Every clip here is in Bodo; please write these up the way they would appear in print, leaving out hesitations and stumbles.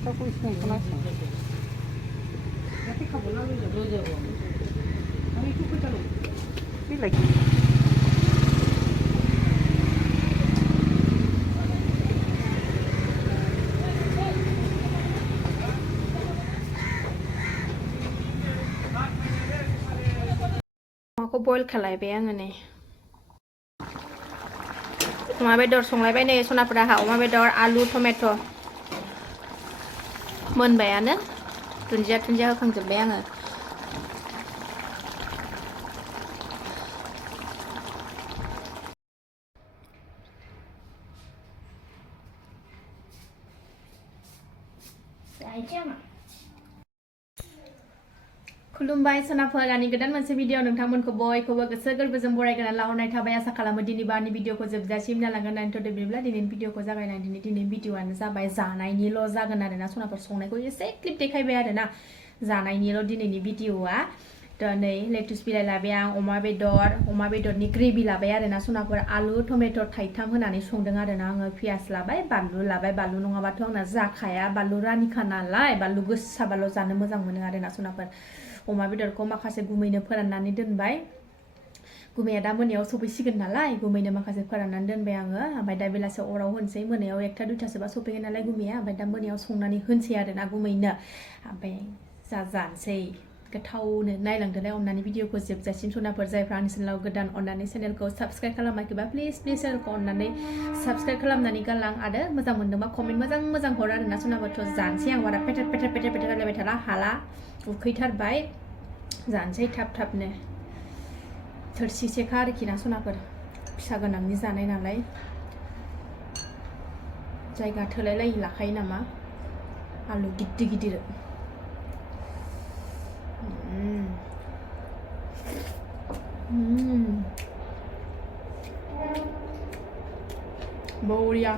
Tahu iseng kelas. Nanti kamu lalu je. Kami ikut ke dalam. Ni lagi. Aku boil खालायबाय आङो नै अमा बेदर संलायबाय नै सनाफोराहा अमा बेदर आलु टमेट' मोनबायानो दुन्दिया होखांजोब्बाय आङो खुलुमबाय सनाफोर आंनि गोदान मोनसे भिडिअ नोंथांमोनखौ बयखौबो गोसो गोरबोजों बरायगोना लाहरनाय थाबाय आसा खालामो दिनैबा आंनि भिडिअखौ जोबजासिम नायलांगोन होननानै बिदिब्ला दिनैनि भिडिअखौ जागायनानै दिनै भिडिअआनो जाबाय जानायनिल' जागोन आरोना सनाफोर संनायखौ एसे क्लिप देखायबाय आरोना जानायनिल' दिनैनि भिडिअआ नै लेटुस बिलाइ लाबाय आं अमा बेदरनि ग्रेभि लाबाय आरोना सनाफोर आलु टमेट' थाइथाम होनानै संदों आरोना आङो पियास लाबाय बानलु नङाबाथ' आंना जाखाया बानलु रानिखा नालाय बानलु गोसाबाल' जानो मोजां मोनो आरोना सनाफोर अमा बेदरखौ माखासे गुमैनो फोराननानै दोनबाय गुमैया दा मोनायाव सफैसिगोन नालाय गुमैनो माखासे फोराननानै दोनबाय आङो ओमफ्राय दा बेलासियाव अराव होनसै मोनायाव 1टा 2टासोबा सफैगोन नालाय गुमैया ओमफ्राय दा मोनायाव संनानै होनसै आरोना गुमैनो ओमफ्राय जानोसै गोथावनो नायलांदोलाय अननानै भिडिअखौ जोबजासिम सनाफोर जायफ्रा आंनि चेनेलाव गोदान अननानै चेनेलखौ साबस्क्राइब खालामाखैबा प्लिज चेनेलखौ अननानै साबस्क्राइब खालामनानै गालां आरो मोजां मोनदोंबा कमेन्ट मोजां हर आरोना सनाफोरथ' जानोसै आं बारा पेटेट रायलायबाय थाला हाला उखैथारबाय जानोसै थाबनो थोरसिसेखा आरोखि ना सनाफोर फिसा गोनांनि जानाय नालाय जायगा थोलायलायि लाखायो नामा आलु गिदिर बरिया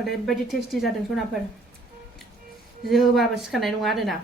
ओरैबायदि टेस्टि जादों सनाफोर जोबाबो सिखारनाय नङा आरोना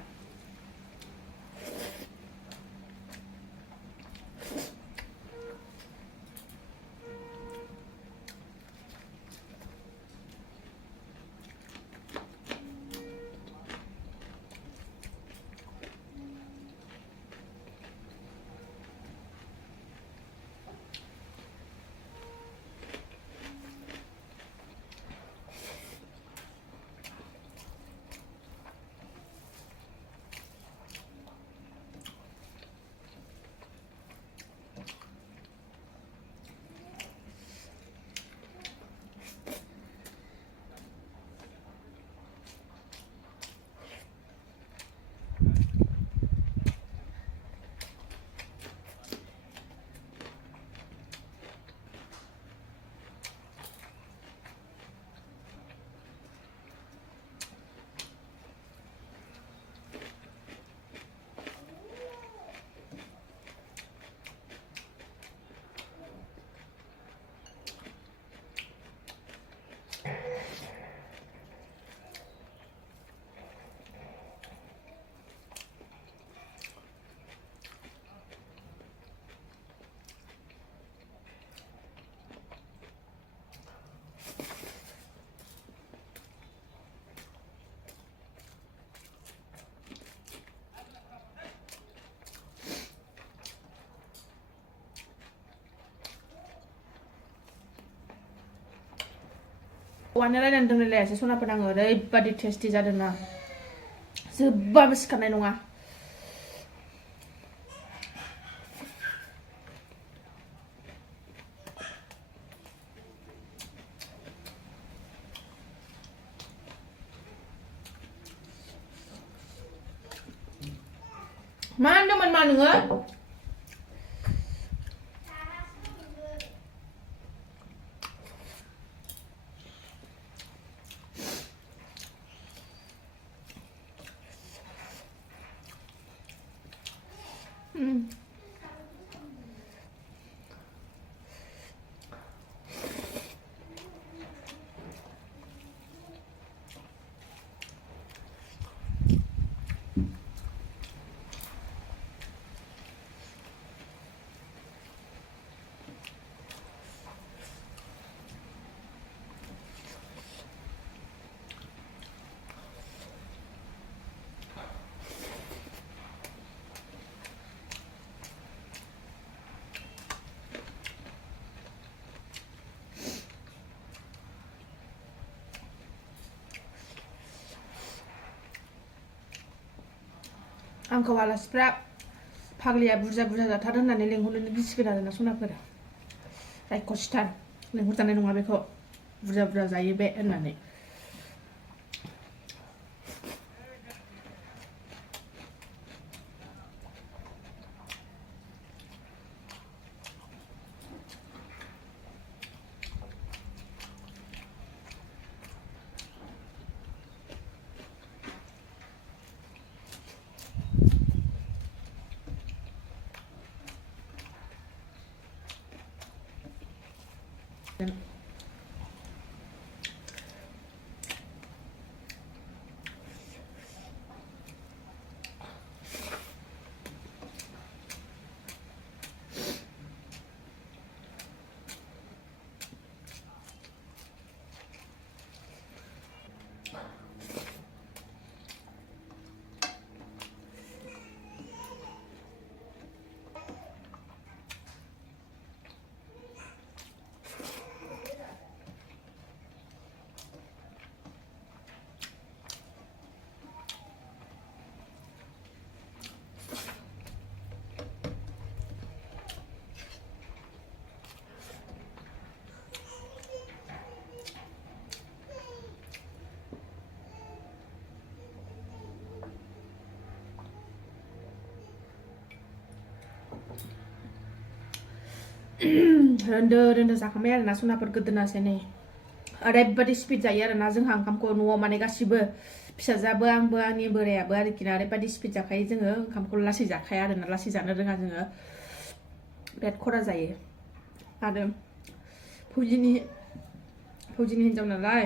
एख'आनो रायलायनो रोंलायलायासै सनाफोर आङो ओरैबादि टेस्टि जादोंना जोबबाबो सिखारनाय नङा मा होनदोंमोन मा नोङो आंखौ आलासिफ्रा फाग्लिया बुरजा बुरजा जाथार होननानै लेंहरनो गिसिगोन आरोना सनाफोर रायख'सिथार लेंहरजानाय नङा बेखौ बुरजा बुरजा जायो बे होननानै रोन्दो जाखांबाय आरोना सनाफोर गोदोनासै नै ओरैबादि स्पिड जायो आरोना जोंहा ओंखामखौ न'आव माने गासिबो फिसाजोआबो आंबो आंनि बोरायाबो आरोखि ना ओरैबादि स्पिड जाखायो जोङो ओंखामखौ लासै जाखाया आरोना लासै जानो रोङा जोङो बिराद खरा जायो आरो फौजिनि हिन्जाव नालाय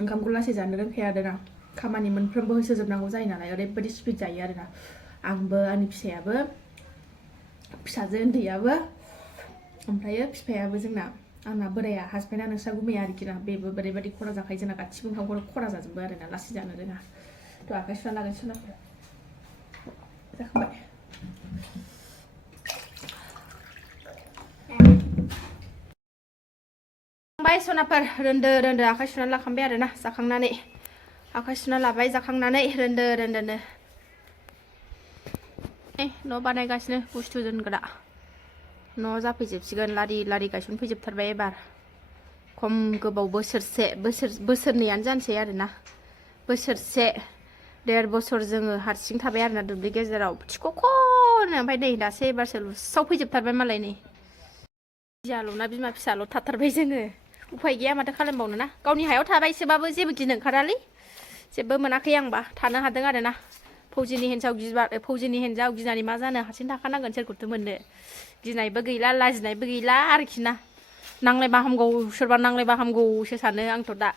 ओंखामखौ लासै जानो रोंखाया आरोना खामानि मोनफ्रोमबो होसोजोबनांगौ जायो नालाय ओरैबादि स्पिड जायो आरोना आंबो आंनि फिसायाबो फिसाजो उन्दैयाबो ओमफ्रायो बिफायाबो जोंना आंना बोराया हासबेन्डआ नोंस्रा गुमैया आरोखि ना बेबो ओरैबादि खरा जाखायो जोंना गासिबो ओंखामखौनो खरा जाजोबो आरोना लासै जानो रोङा थ' आखाइ सुना लागोन सनाफोर जाखांबाय जाखांबाय सनाफोर रोन्दो आखाइ सुना लाखांबाय आरोना जाखांनानै आखाइ सुना लाबाय जाखांनानै रोन्दोनो न' बानायगासिनो बुस्थु दोनग्रा न' जाफैजोबसिगोन लारि गायसनफैजोबथारबाय एबार खम गोबाव बोसोरनैयानो जानोसै आरोना बोसोरसे 1.5 बोसोर जोङो हारसिं थाबाय आरोना दुब्लि गेजेराव थिख'ख'नो ओमफ्राय नै दासो एबारसो लुसाव फैजोबथारबाय मालाय नै बियाल'ना बिमा फिसाल' थाथारबाय जोङो उफाय गैया माथो खालामबावनो ना गावनि हायाव थाबाय एसेबाबो जेबो गिनो ओंखारालै जेबो मोनाखै आंबा थानो हादों आरोना फौजिनि हिन्जाव गिनानै मा जानो हारसिं थाखानांगोन सोरखौथो मोननो गिनायबो गैला लाजिनायबो गैला आरोखि ना नांलायबा हामगौ सोरबा नांलायबा हामगौसो सानो आंथ' दा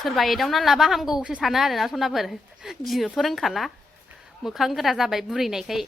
सोरबा एदावना लाबा हामगौसो सानो आरोना सनाफोर गिनोथ' रोंखाला मोखां गोरा जाबाय बुरैनायखाय